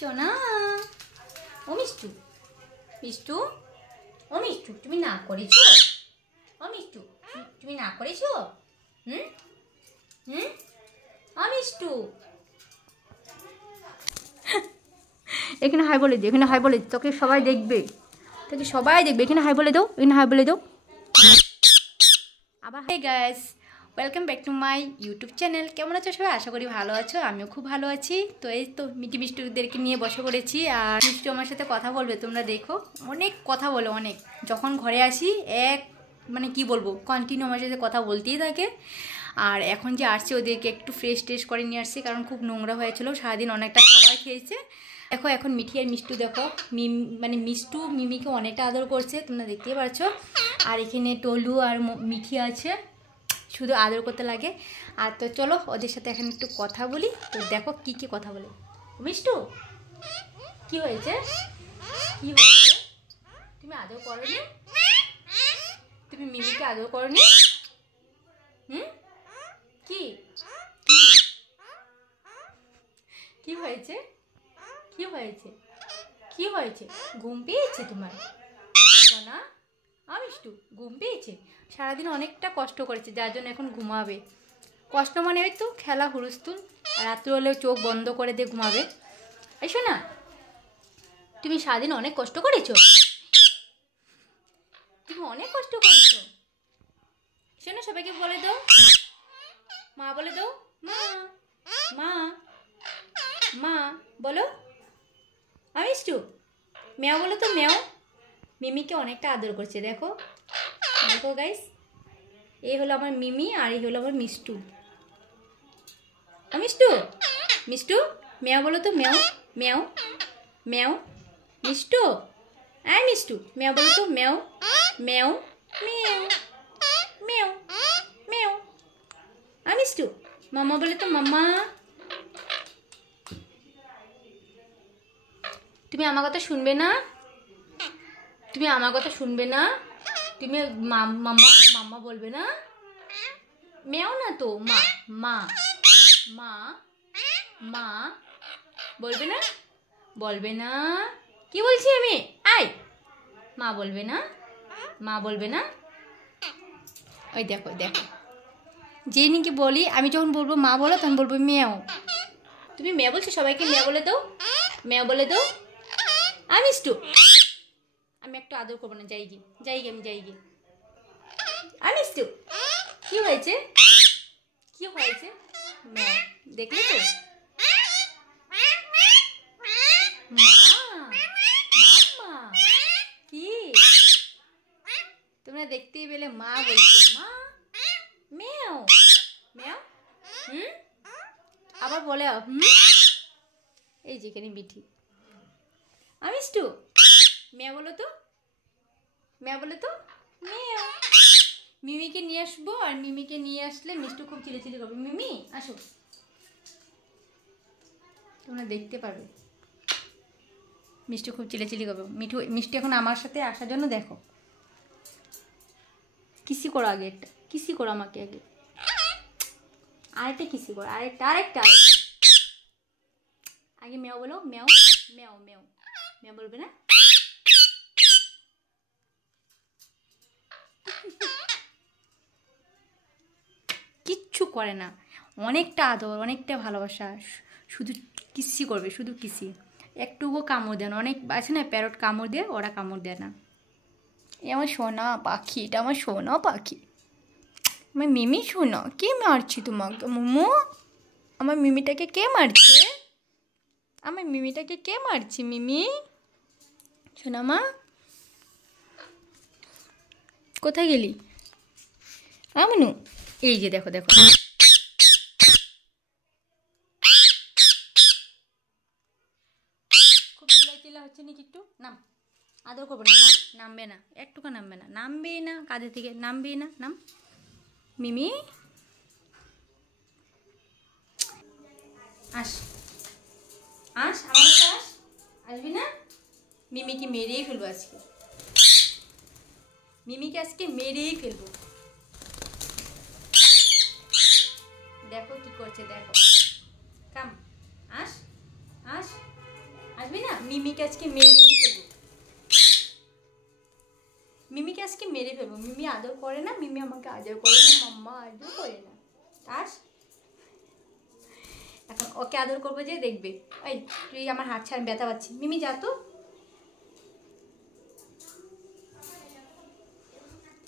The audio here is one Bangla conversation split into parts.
সোনা ও মিষ্টু মিষ্টু ও মিষ্টু তুমি না করেছো ও মিষ্টু তুমি না করেছো হুম হুম ও মিষ্টু এখানে হাই বলে দিও এখানে হাই বলে তোকে সবাই দেখবে এখানে হাই বলে দাও এখানে হাই বলে দাও আবার hi guys welcome back to my YouTube channel কেমন আছো সবাই আশা করি ভালো আছো আমিও খুব ভালো আছি তো এই তো মিটি মিষ্টুদেরকে নিয়ে বসে পড়েছি আর মিষ্টু আমার সাথে কথা বলবে তোমরা দেখো অনেক কথা বলো অনেক যখন ঘরে আসি এক মানে কি বলবো কন্টিনিউ আমার সাথে কথা বলতেই থাকে আর এখন যে আসছে ওদেরকে একটু ফ্রেশ ট্রেশ করে নিয়ে আসছে কারণ খুব নোংরা হয়েছিল সারাদিন অনেকটা খাবার খেয়েছে দেখো এখন মিঠি আর মিষ্টু দেখো মানে মিষ্টু মিমিকে অনেকটা আদর করছে তোমরা দেখতেই পাচ্ছ আর এখানে টলু আর মিঠি আছে শুধু আদর করতে লাগে আর তো চলো ওদের সাথে এখন একটু কথা বলি তো দেখো কি কি কথা বলে মিষ্টু কি হয়েছে তুমি আদর করোনি তুমি মিমিকে আদর করোনি হুম কি কি হয়েছে কি হয়েছে ঘুম পেয়েছে তোমার সোনা মিষ্টু ঘুম পেয়েছে সারাদিন অনেকটা কষ্ট করেছে যার জন্য এখন ঘুমাবে কষ্ট মানে ওই তো খেলা হুলস্থুল রাত্রে হলেও চোখ বন্ধ করে দিয়ে ঘুমাবে এই শোনা তুমি সারাদিন অনেক কষ্ট করেছো শোনো সবাইকে বলে দাও মা বলে দাও মা মা মা বলো মিষ্টু মেও বলো তো মেও মিমিকে অনেকটা আদর করছে দেখো দেখো গাইস এই হলো আমার মিমি আর এই হলো আমার মিষ্টু মিষ্টু মিষ্টু মেও বলো তো মেও মেও মেও মিষ্টু মিষ্টু মেও বলো তো মেও মেও মেও মেও মেও মিষ্টু মামা বলে তো মামা তুমি আমার কথা শুনবে না তুমি মাম্মা মাম্মা বলবে না মেও না তো মা মা মা মা বলবে না কি বলছি আমি মা বলবে না ওই দেখো যে নাকি বলি আমি যখন বলবো মা বলো তখন বলবো মেও তুমি মেয়ে বলছো সবাইকে মেয়ে বলে দাও মিষ্টু আমি একটু আদর করবো না যাই গিয়ে মিষ্টু কি হয়েছে মেয়ে দেখলে তো মা কি তোমরা দেখতেই পেলে মা বলছে মা মেও মেও আবার বলে এই যেখানে মিঠি মিষ্টু মেয়ে বলো তো মেও মিমিকে নিয়ে আসবো আর মিমিকে নিয়ে আসলে মিষ্টু খুব চিলেচিলি করবে মিমি আসো তোমরা দেখতে পারবে মিষ্টু খুব চিলেচিলি করবে মিষ্টি এখন আমার সাথে আসার জন্য দেখো কিসি করো আগে একটা কিসি করো আমাকে আগে আরেকটা কিসি করো আরেকটা আগে মেও বলো মেও মেও মেও মেও বলবে না কিচ্ছু করে না অনেকটা আদর অনেকটা ভালোবাসা শুধু কিসি করবে শুধু কিসি একটুকু কামড় দেয় না অনেক আছে না প্যারট কামড় দেয় ওরা কামড় দেয় না আমার সোনা পাখি এটা আমার সোনা পাখি আমার মিমি সোনা কে মারছি তোমাকে মোমো আমার মিমিটাকে কে মারছে মিমি সোনা মা কোথায় গেলি আমনু এই যে দেখো খুব চিল্লা হচ্ছে নাকি একটু নাম আদর করবো না নামবে না একটুকু নামবে না কাঁধে থেকে নামবে না নাম মিমি আমার কাছে আসবি না মিমিকে মেরেই ফেলবো আজকে মেরেই ফেলবো দেখো কি করছে দেখো কাম মিমিকে আজকে মেরেই ফেলবো, মিমিকে আজকে মেরে ফেলবো। মিমি আদর করে না, মিমি আমাকে আদর করে না, মাম্মা আদর করে না। আস এখন ওকে আদর করবো যে দেখবে। এই তুই আমার হাত ছাড়, ব্যথা পাচ্ছি। মিমি যা তো,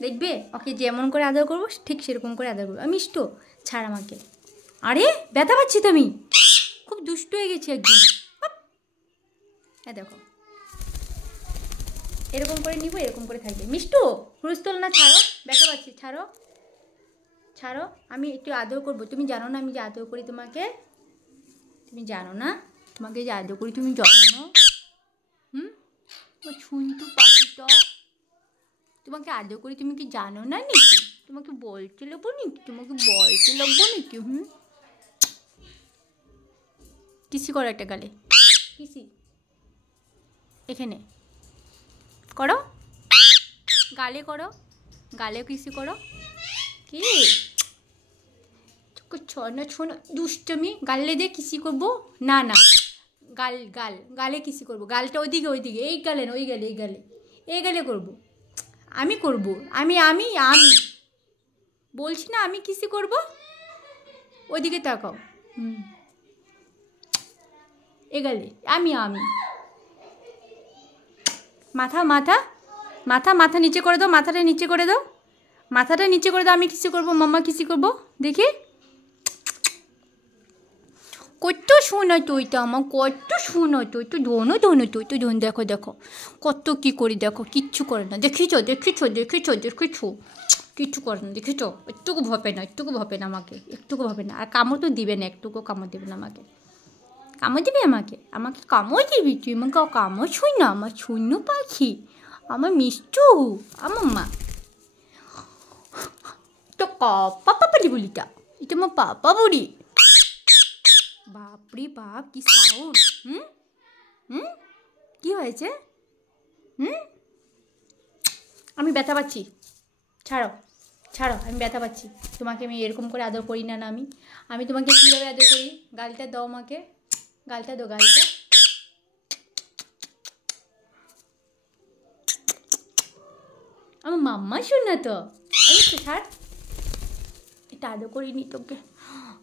দেখবে ওকে যেমন করে আদর করবো ঠিক সেরকম করে আদর করবো। আমি মিষ্টু ছাড় আমাকে। আরে ব্যথা পাচ্ছি তো, আমি খুব দুষ্ট হয়ে গেছি একদিন। হ্যাঁ দেখো এরকম করে নিব, এরকম করে থাকবে। মিষ্টু হুলস্থুল না, ছাড়ো, ব্যথা পাচ্ছি, ছাড়ো ছাড়ো। আমি একটু আদর করবো, তুমি জানো না আমি যে আদর করি তোমাকে, তুমি জানো না তোমাকে যে আদর করি, তুমি জানো না। শুনতু পাখিটা, তোমাকে আদর করি, তুমি কি জানো না নাকি? তোমাকে বলতে লাগবো নাকি? তোমাকে বলতে লাগবো নাকি? কিসি করো একটা গালে, কিসি এখানে করো, গালে করো, গালে কিসি করো। কি ছোনো ছোনো দুষ্টমি, গালে দিয়ে কিসি করবো? না না, গাল গাল গালে কিসি করবো, গালটা ওইদিকে ওইদিকে, এই গালে না ওই গালে, এই গালে, এই গালে করবো। আমি করব, আমি আমি আমি বলছি না, আমি কিসি করব। ওইদিকে তাকাও, এগালে আমি আমি মাথা মাথা মাথা মাথা নিচে করে দাও, মাথাটা নিচে করে দাও, মাথাটা নিচে করে দাও। আমি কিসি করব, মাম্মা কিসি করব, দেখি। কত শোনো তুই তো আমার, কত শোনো তুই তো, ধনো ধনো তুই তো ধন। দেখো দেখো কত কী করি, দেখো কিচ্ছু করে না, দেখেছো দেখেছো দেখেছো দেখেছো, কিচ্ছু করে না, দেখেছো। একটুকু ভাবে না, একটুকু ভাবে না আমাকে, একটুকু ভাবে না। আর কামড় তো দিবে না, একটুকু কামড় দেবে না আমাকে, কামড় দিবি আমাকে, আমাকে কামড় দিবি তুই, আমাকে কামড় ছুঁই না, আমার শূন্য পাখি, আমার মিষ্টু, আমার মা তো পাপা বলি বলিটা, এটা আমার পাপা বলি। বাপরে বাপ কি সাউন্ড! কি হয়েছে? আমি ব্যথা পাচ্ছি, ছাড়ো ছাড়ো, আমি ব্যথা পাচ্ছি। তোমাকে আমি এরকম করে আদর করি না, না আমি তোমাকে কীভাবে আদর করি? গালটা দাও আমাকে, গালটা দাও, গালটা। আমার মাম্মা শোনা তো, আমি তো ছাড়, এটা আদর করিনি তোকে,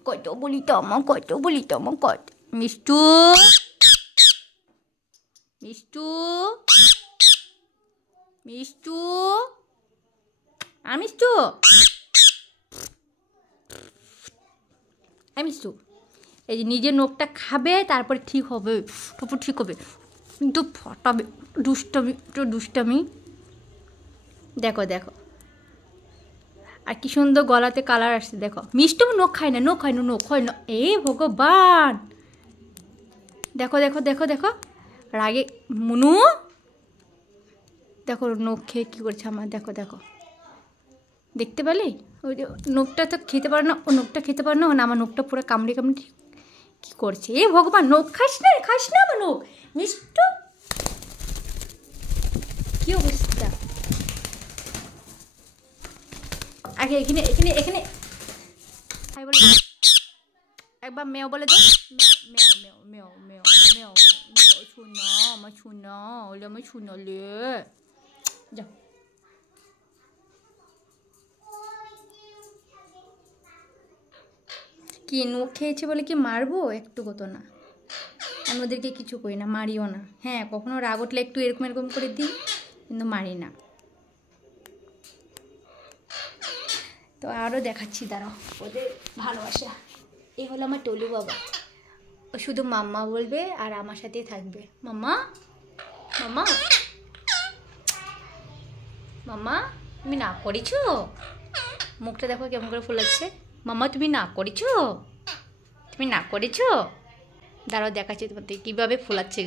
কত বলি তো আমার, কত বলি তো আমার, কত। মিষ্টু মিষ্টু মিষ্টু, আমি মিষ্টু, আমি মিষ্টু। এই যে নিজের নখটা খাবে, তারপরে ঠিক হবে, তারপর ঠিক হবে, কিন্তু ফটাবে, দুষ্টামি, একটু দুষ্টামি। দেখো দেখো, আর কি সুন্দর গলাতে কালার আসছে, দেখো। মিষ্টু নখ খায় না, নখ খায় না, নখ হয় না, এ ভগবান। দেখো দেখো দেখো দেখো, রাগে মুনু, দেখো নখ খেয়ে কী করছে আমার, দেখো দেখো, দেখতে পেলে? ওই যে নখটা তো খেতে পারে না, ও নখটা খেতে পারে না, না আমার নখটা পুরো কামড়ে কামড়ে কী করছে, এ ভগবান। নখ খাস না, খাস না আমার নখ, মিষ্টু কী অবস্থা। আগে এখানে এখানে এখানে বলে, একবার মেও বলে তো, মেও মেও মেও মেও মেও মেও, শোনা আমার, শোনা ওলে আমার, শোনালে যাও। কি নখ খেয়েছে বলে কি মারবো? একটু কত না, আমি ওদেরকে কিছু করি না, মারিও না। হ্যাঁ কখনো রাগ উঠলে একটু এরকম এরকম করে দিই, কিন্তু মারি না। তো আরও দেখাচ্ছি, দাঁড়াও ওদের ভালোবাসা। এই হলো আমার টলু বাবা, ও শুধু মাম্মা বলবে আর আমার সাথেই থাকবে। মাম্মা মাম্মা মাম্মা, তুমি না করেছ? মুখটা দেখো কেমন করে ফুলাচ্ছে। মাম্মা তুমি না করেছ? তুমি না করেছ? দাঁড়াও দেখাচ্ছি তোমাদের কীভাবে ফুলাচ্ছে